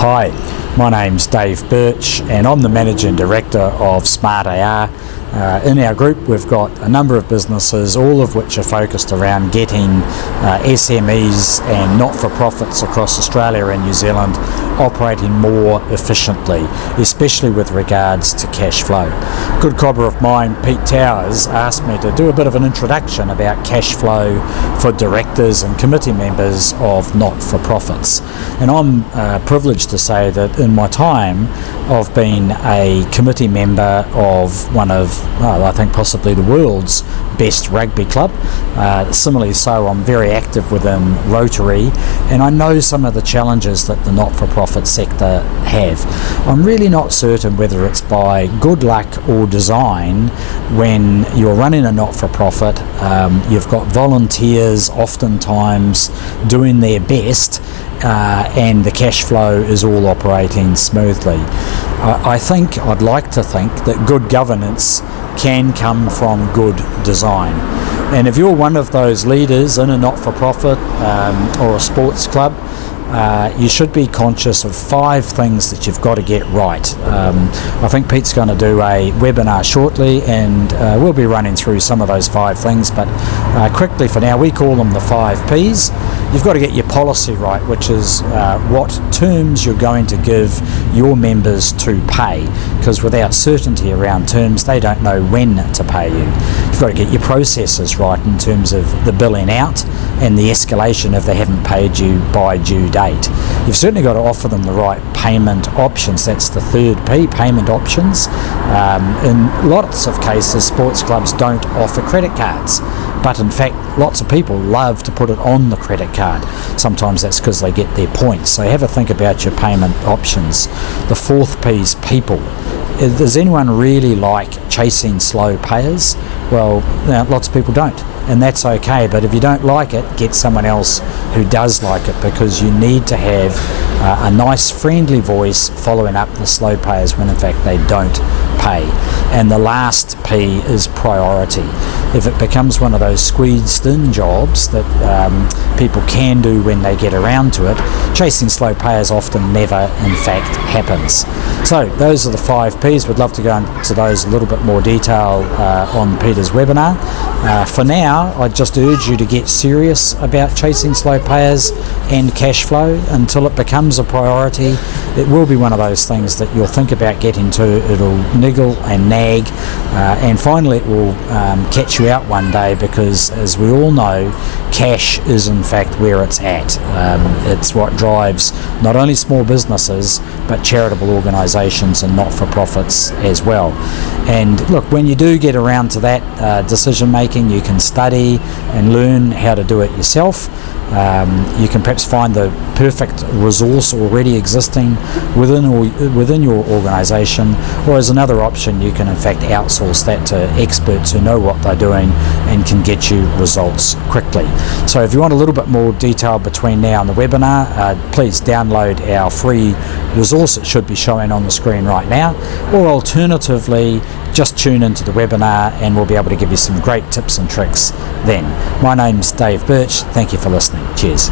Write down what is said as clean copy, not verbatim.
Hi, my name's Dave Birch and I'm the Managing Director of smartAR. In our group we've got a number of businesses, all of which are focused around getting SMEs and not-for-profits across Australia and New Zealand operating more efficiently, especially with regards to cash flow. A good cobber of mine, Pete Towers, asked me to do a bit of an introduction about cash flow for directors and committee members of not-for-profits. And I'm privileged to say that in my time I've been a committee member of one of, I think possibly the world's best rugby club. Similarly so, I'm very active within Rotary, and I know some of the challenges that the not-for-profit sector have. I'm really not certain whether it's by good luck or design when you're running a not-for-profit. You've got volunteers oftentimes doing their best, and the cash flow is all operating smoothly. I'd like to think that good governance can come from good design. And if you're one of those leaders in a not-for-profit or a sports club, you should be conscious of 5 things that you've got to get right. I think Pete's going to do a webinar shortly, and we'll be running through some of those 5 things, but quickly for now, we call them the 5 Ps. You've got to get your policy right, which is what terms you're going to give your members to pay, because without certainty around terms, they don't know when to pay you. You've got to get your processes right in terms of the billing out and the escalation if they haven't paid you by due date. You've certainly got to offer them the right payment options. That's the 3rd P, payment options. In lots of cases, sports clubs don't offer credit cards, but in fact lots of people love to put it on the credit card. Sometimes that's because they get their points. So have a think about your payment options. The 4th P is people. Does anyone really like chasing slow payers? Well, lots of people don't, and that's okay, but if you don't like it, get someone else who does like it, because you need to have a nice friendly voice following up the slow payers when in fact they don't pay. And the last P is priority. If it becomes one of those squeezed in jobs that people can do when they get around to it, chasing slow payers often never in fact happens. So those are the 5 Ps. We'd love to go into those a little bit more detail on Peter's webinar. For now, I'd just urge you to get serious about chasing slow payers and cash flow until it becomes a priority. It will be one of those things that you'll think about getting to. It'll niggle and nag, and finally it will catch you out one day, because as we all know, cash is in fact where it's at. It's what drives not only small businesses but charitable organisations and not-for-profits as well. And look, when you do get around to that decision making, you can study and learn how to do it yourself. You can perhaps find the perfect resource already existing within your organisation, or as another option, you can in fact outsource that to experts who know what they're doing and can get you results quickly. So if you want a little bit more detail between now and the webinar, please download our free resource. It should be showing on the screen right now, or alternatively just tune into the webinar and we'll be able to give you some great tips and tricks then. My name's Dave Birch. Thank you for listening. Cheers.